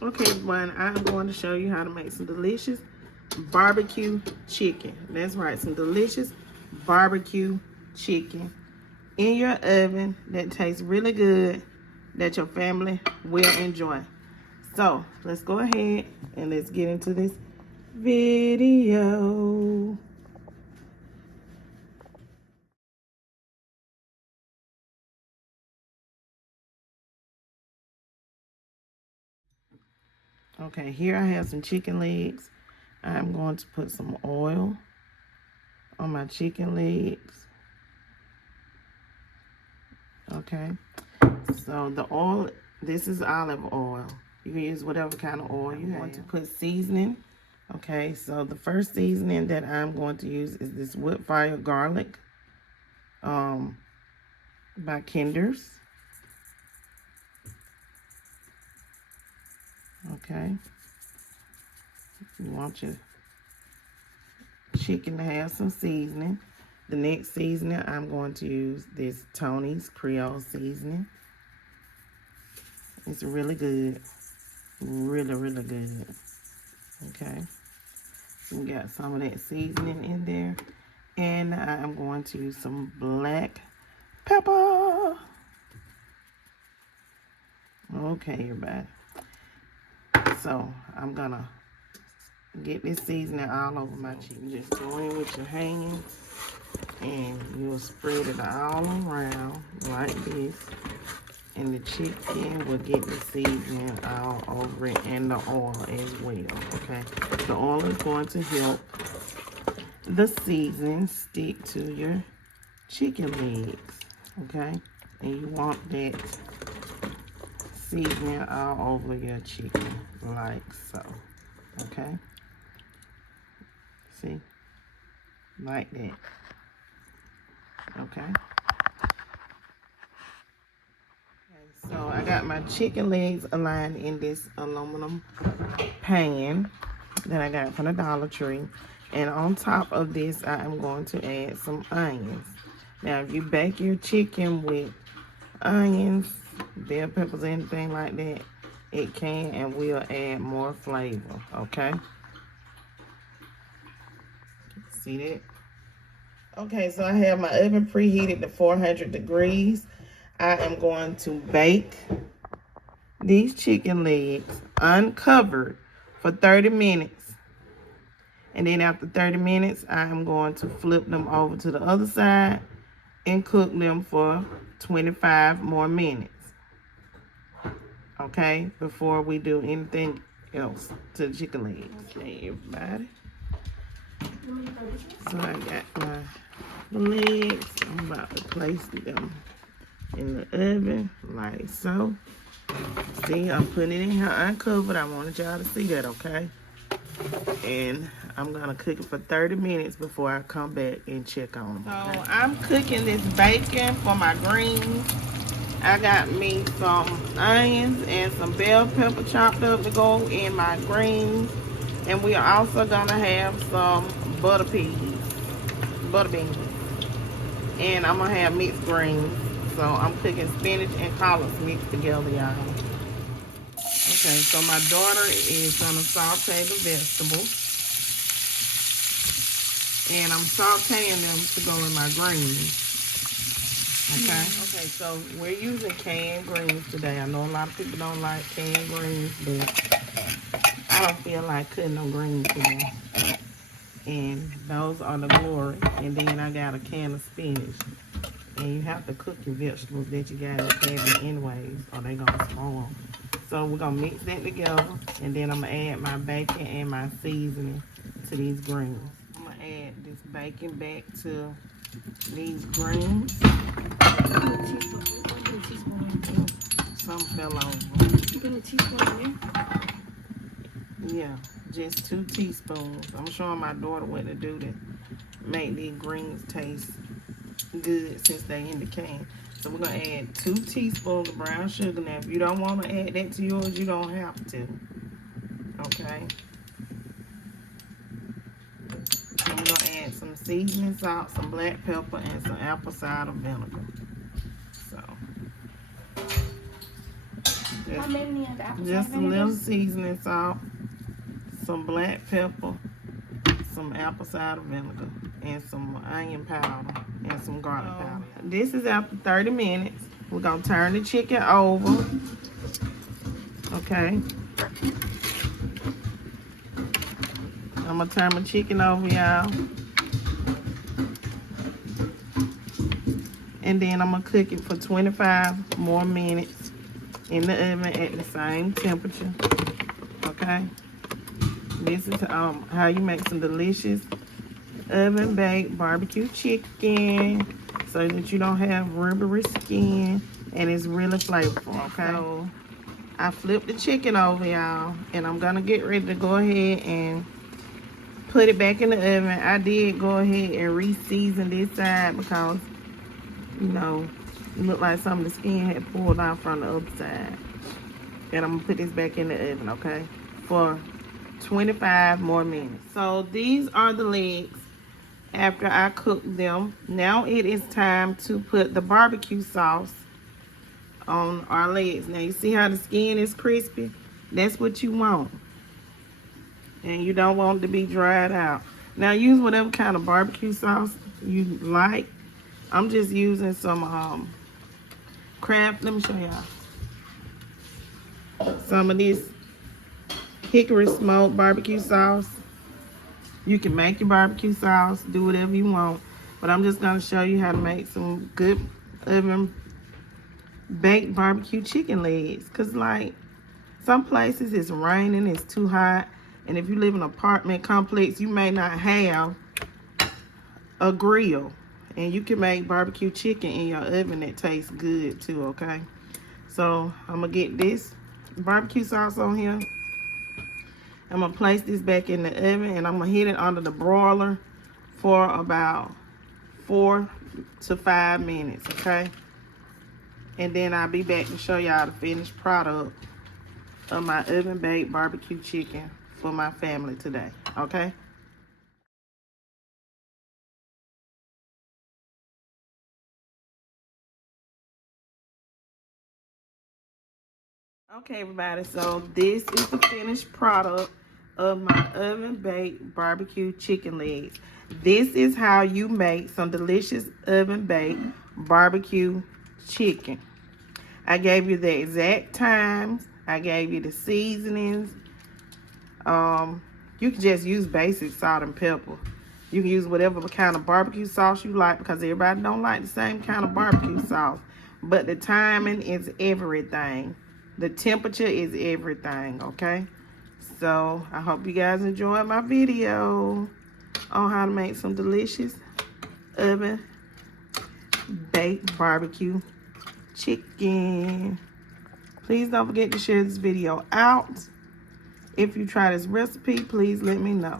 Okay, everyone, I'm going to show you how to make some delicious barbecue chicken. That's right, some delicious barbecue chicken in your oven that tastes really good, that your family will enjoy. So let's go ahead and let's get into this video. Okay, here I have some chicken legs. I'm going to put some oil on my chicken legs. Okay, so the oil, this is olive oil. You can use whatever kind of oil you want to put seasoning. Okay, so the first seasoning that I'm going to use is this wood fire garlic by Kinder's. Okay, you want your chicken to have some seasoning. The next seasoning, I'm going to use this Tony's Creole seasoning. It's really good. Really, really good. Okay. So we got some of that seasoning in there. And I'm going to use some black pepper. Okay, everybody. So I'm going to get this seasoning all over my chicken. Just go in with your hands. And you'll spread it all around like this. And the chicken will get the seasoning all over it and the oil as well, okay? The oil is going to help the seasoning stick to your chicken legs, okay? And you want that seasoning all over your chicken like so, okay? See? Like that, okay? So I got my chicken legs aligned in this aluminum pan that I got from the Dollar Tree. And on top of this, I am going to add some onions. Now, if you bake your chicken with onions, bell peppers, anything like that, it can and will add more flavor, okay? See that? Okay, so I have my oven preheated to 400 degrees. I am going to bake these chicken legs uncovered for 30 minutes. And then after 30 minutes, I am going to flip them over to the other side and cook them for 25 more minutes. Okay, before we do anything else to the chicken legs. Okay, everybody. So I got my legs. I'm about to place them in the oven like so. See, I'm putting it in here uncovered. I wanted y'all to see that, okay? And I'm gonna cook it for 30 minutes before I come back and check on them. Okay? So I'm cooking this bacon for my greens. I got me some onions and some bell pepper chopped up to go in my greens. And we are also gonna have some butter beans. And I'm gonna have mixed greens. So I'm cooking spinach and collards mixed together, y'all. Okay, so my daughter is gonna saute the vegetables. And I'm sauteing them to go in my greens. Okay? Okay, so we're using canned greens today. I know a lot of people don't like canned greens, but I don't feel like cutting no greens today. And those are the glory. And then I got a can of spinach. And you have to cook your vegetables that you got in the cabinet anyways, or they gonna spoil. So we're gonna mix that together, and then I'm gonna add my bacon and my seasoning to these greens. I'm gonna add this bacon back to these greens. Some fell over. You put a teaspoon in there? Yeah, just 2 teaspoons. I'm showing my daughter what to do to make these greens taste good since they in the can. So we're gonna add 2 teaspoons of brown sugar. Now if you don't want to add that to yours, you don't have to. Okay. And we're gonna add some seasoning salt, some black pepper, and some apple cider vinegar. So How many of the apple Just cider a little vinegar? seasoning salt, some black pepper, some apple cider vinegar, and some onion powder, and some garlic powder. This is after 30 minutes. We're going to turn the chicken over. Okay. I'm going to turn my chicken over, y'all. And then I'm going to cook it for 25 more minutes in the oven at the same temperature. Okay. This is how you make some delicious oven baked barbecue chicken so that you don't have rubbery skin and it's really flavorful. Okay. So I flipped the chicken over, y'all, and I'm gonna get ready to go ahead and put it back in the oven. I did go ahead and re-season this side because, you know, it looked like some of the skin had pulled out from the other side. And I'm gonna put this back in the oven, okay, for 25 more minutes. So these are the legs after I cooked them. Now it is time to put the barbecue sauce on our legs. Now you see how the skin is crispy? That's what you want. And you don't want it to be dried out. Now use whatever kind of barbecue sauce you like. I'm just using some Kraft. Let me show y'all. Some of this hickory smoked barbecue sauce. You can make your barbecue sauce, do whatever you want, but I'm just gonna show you how to make some good oven baked barbecue chicken legs. Cause like some places it's raining, it's too hot, and if you live in an apartment complex, you may not have a grill, and you can make barbecue chicken in your oven that tastes good too. Okay, so I'm gonna get this barbecue sauce on here. I'm gonna place this back in the oven and I'm gonna hit it under the broiler for about 4 to 5 minutes, okay? And then I'll be back to show y'all the finished product of my oven baked barbecue chicken for my family today, okay? Okay, everybody, so this is the finished product of my oven baked barbecue chicken legs. This is how you make some delicious oven baked barbecue chicken. I gave you the exact times. I gave you the seasonings. You can just use basic salt and pepper. You can use whatever kind of barbecue sauce you like because everybody don't like the same kind of barbecue sauce. But the timing is everything. The temperature is everything, okay? So I hope you guys enjoyed my video on how to make some delicious oven baked barbecue chicken. Please don't forget to share this video out. If you try this recipe, please let me know.